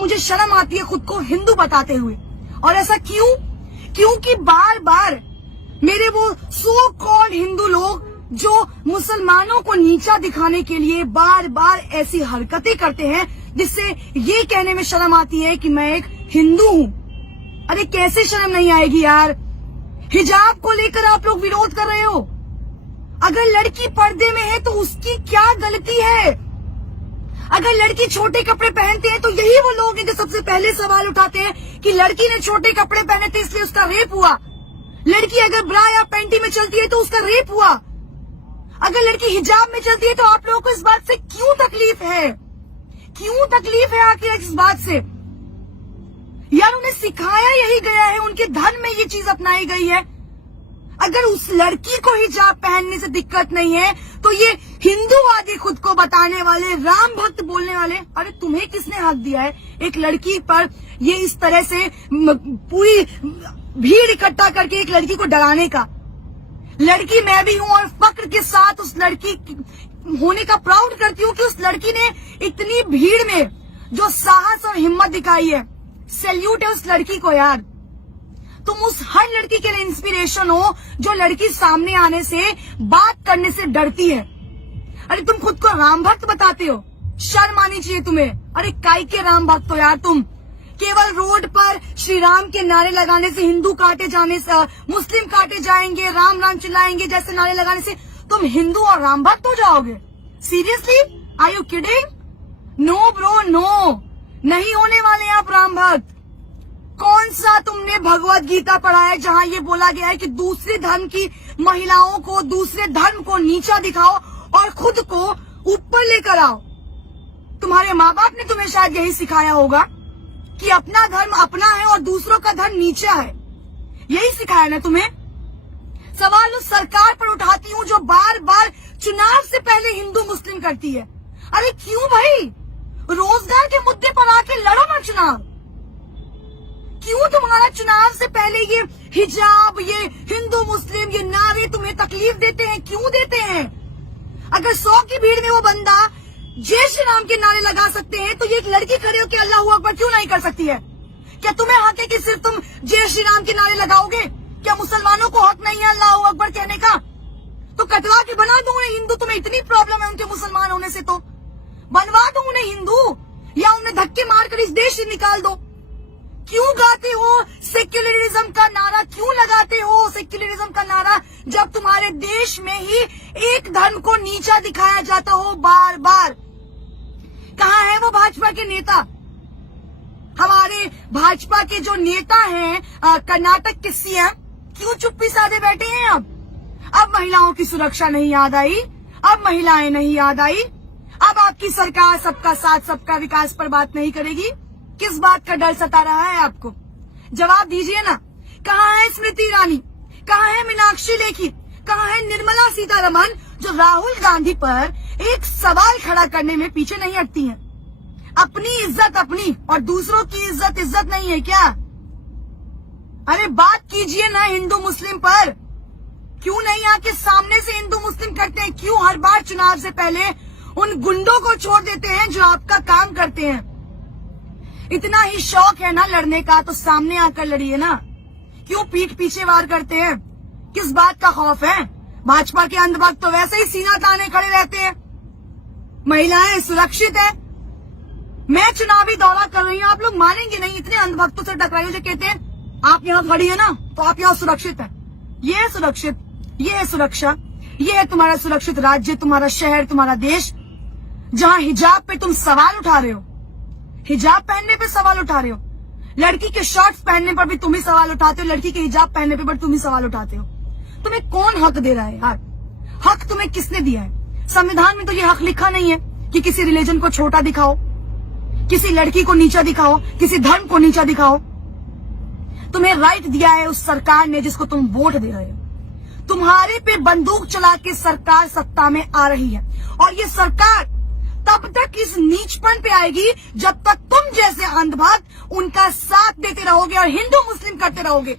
मुझे शर्म आती है खुद को हिंदू बताते हुए। और ऐसा क्यों? क्योंकि बार बार मेरे वो सो कॉल्ड हिंदू लोग जो मुसलमानों को नीचा दिखाने के लिए बार बार ऐसी हरकतें करते हैं जिससे ये कहने में शर्म आती है कि मैं एक हिंदू हूं। अरे कैसे शर्म नहीं आएगी यार? हिजाब को लेकर आप लोग विरोध कर रहे हो। अगर लड़की पर्दे में है तो उसकी क्या गलती है? अगर लड़की छोटे कपड़े पहनते हैं तो यही वो लोग हैं जो सबसे पहले सवाल उठाते हैं कि लड़की ने छोटे कपड़े पहने थे इसलिए उसका रेप हुआ। लड़की अगर ब्रा या पैंटी में चलती है तो उसका रेप हुआ। अगर लड़की हिजाब में चलती है तो आप लोगों को इस बात से क्यों तकलीफ है? क्यों तकलीफ है आखिर इस बात से? यार उन्हें सिखाया यही गया है, उनके धर्म में ये चीज अपनाई गई है। अगर उस लड़की को हिजाब पहनने से दिक्कत नहीं है तो ये हिंदूवादी खुद को बताने वाले, राम भक्त बोलने वाले, अरे तुम्हें किसने हक दिया है एक लड़की पर ये इस तरह से पूरी भीड़ इकट्ठा करके एक लड़की को डराने का? लड़की मैं भी हूं और फक्र के साथ उस लड़की होने का प्राउड करती हूँ कि उस लड़की ने इतनी भीड़ में जो साहस और हिम्मत दिखाई है। सैल्यूट है उस लड़की को यार। तुम उस हर लड़की के लिए इंस्पिरेशन हो जो लड़की सामने आने से, बात करने से डरती है। अरे तुम खुद को राम भक्त बताते हो, शर्म आनी चाहिए तुम्हें। अरे काय के राम भक्त हो यार तुम? केवल रोड पर श्री राम के नारे लगाने से, हिंदू काटे जाने से, मुस्लिम काटे जाएंगे, राम राम चिल्लाएंगे जैसे नारे लगाने से तुम हिंदू और राम भक्त हो जाओगे? Seriously? Are you kidding? No bro no, नहीं होने वाले आप राम भक्त। कौन सा तुमने भगवत गीता पढ़ा है जहां ये बोला गया है कि दूसरे धर्म की महिलाओं को, दूसरे धर्म को नीचा दिखाओ और खुद को ऊपर लेकर आओ? तुम्हारे माँ बाप ने तुम्हें शायद यही सिखाया होगा कि अपना धर्म अपना है और दूसरों का धर्म नीचा है। यही सिखाया ना तुम्हें? सवाल उस सरकार पर उठाती हूँ जो बार बार चुनाव से पहले हिंदू मुस्लिम करती है। अरे क्यों भाई? रोजगार के मुद्दे पर आके लड़ो ना चुनाव। क्यों तुम्हारा चुनाव से पहले ये हिजाब, ये हिंदू मुस्लिम, ये नारे तुम्हें तकलीफ देते हैं? क्यों देते हैं? अगर 100 की भीड़ में वो बंदा जय श्री राम के नारे लगा सकते हैं तो ये एक लड़की खड़े होकर अल्लाह अकबर क्यों नहीं कर सकती है? क्या तुम्हें हक है कि सिर्फ तुम जय श्री राम के नारे लगाओगे? क्या मुसलमानों को हक नहीं है अल्लाह अकबर कहने का? तो कटवा के बना दो उन्हें हिंदू। तुम्हें इतनी प्रॉब्लम है उनके मुसलमान होने से तो बनवा दो उन्हें हिंदू, या उन्हें धक्के मारकर इस देश से निकाल दो। क्यों गाते हो सेक्युलरिज्म का नारा? क्यों लगाते हो सेक्युलरिज्म का नारा जब तुम्हारे देश में ही एक धर्म को नीचा दिखाया जाता हो बार बार? कहाँ है वो भाजपा के नेता? हमारे भाजपा के जो नेता हैं कर्नाटक के सीएम, क्यों चुप्पी साधे बैठे हैं? अब महिलाओं की सुरक्षा नहीं याद आई? अब महिलाएं नहीं याद आई? अब आपकी सरकार सबका साथ सबका विकास पर बात नहीं करेगी? किस बात का डर सता रहा है आपको? जवाब दीजिए ना। कहाँ है स्मृति ईरानी? कहाँ है मीनाक्षी लेखी? कहाँ है निर्मला सीतारमण जो राहुल गांधी पर एक सवाल खड़ा करने में पीछे नहीं हटती हैं? अपनी इज्जत अपनी और दूसरों की इज्जत नहीं है क्या? अरे बात कीजिए ना हिंदू मुस्लिम पर। क्यों नहीं आके सामने से हिंदू मुस्लिम करते हैं? क्यों हर बार चुनाव से पहले उन गुंडों को छोड़ देते हैं जो आपका काम करते हैं? इतना ही शौक है ना लड़ने का तो सामने आकर लड़िए ना। क्यों पीठ पीछे वार करते हैं? किस बात का खौफ है? भाजपा के अंधभक्त तो वैसे ही सीना ताने खड़े रहते हैं। महिलाएं सुरक्षित है। मैं चुनावी दौरा कर रही हूँ, आप लोग मानेंगे नहीं, इतने अंधभक्तों से टकराइए जो कहते हैं आप यहाँ खड़ी है ना तो आप यहाँ सुरक्षित है। ये है सुरक्षित, ये है सुरक्षा, ये है तुम्हारा सुरक्षित राज्य, तुम्हारा शहर, तुम्हारा देश, जहाँ हिजाब पे तुम सवाल उठा रहे हो। हिजाब पहनने पे सवाल उठा रहे हो। लड़की के शॉर्ट्स पहनने पर भी तुम ही सवाल उठाते हो, लड़की के हिजाब पहनने पे तुम ही सवाल उठाते हो। तुम्हें कौन हक दे रहा है यार? हक तुम्हें किसने दिया है? संविधान में तो ये हक लिखा नहीं है कि किसी रिलीजन को छोटा दिखाओ, किसी लड़की को नीचा दिखाओ, किसी धर्म को नीचा दिखाओ। तुम्हें राइट दिया है उस सरकार ने जिसको तुम वोट दे रहे हो। तुम्हारे पे बंदूक चला के सरकार सत्ता में आ रही है और ये सरकार तब तक इस नीचपन पे आएगी जब तक तुम जैसे अंधभक्त उनका साथ देते रहोगे और हिंदू मुस्लिम करते रहोगे।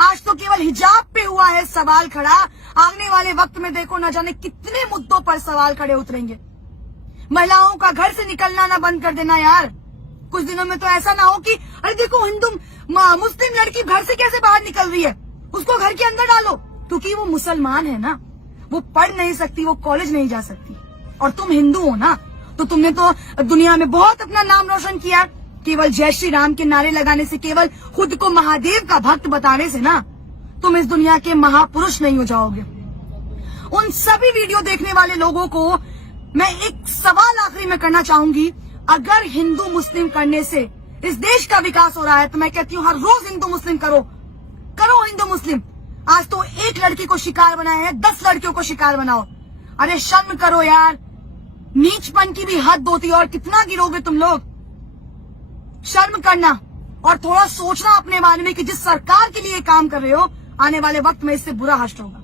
आज तो केवल हिजाब पे हुआ है सवाल खड़ा, आने वाले वक्त में देखो न जाने कितने मुद्दों पर सवाल खड़े उतरेंगे। महिलाओं का घर से निकलना ना बंद कर देना यार। कुछ दिनों में तो ऐसा ना हो कि अरे देखो हिंदू मुस्लिम लड़की घर से कैसे बाहर निकल रही है, उसको घर के अंदर डालो, क्योंकि वो मुसलमान है ना, वो पढ़ नहीं सकती, वो कॉलेज नहीं जा सकती। और तुम हिंदू हो ना, तो तुमने तो दुनिया में बहुत अपना नाम रोशन किया। केवल जय श्री राम के नारे लगाने से, केवल खुद को महादेव का भक्त बताने से ना तुम इस दुनिया के महापुरुष नहीं हो जाओगे। उन सभी वीडियो देखने वाले लोगों को मैं एक सवाल आखिरी में करना चाहूंगी, अगर हिंदू मुस्लिम करने से इस देश का विकास हो रहा है तो मैं कहती हूँ हर रोज हिंदू मुस्लिम करो हिंदू मुस्लिम। आज तो एक लड़की को शिकार बनाया है, 10 लड़कियों को शिकार बनाओ। अरे शर्म करो यार, नीचपन की भी हद होती है, और कितना गिरोगे तुम लोग। शर्म करना और थोड़ा सोचना अपने बारे में कि जिस सरकार के लिए काम कर रहे हो, आने वाले वक्त में इससे बुरा हश्र होगा।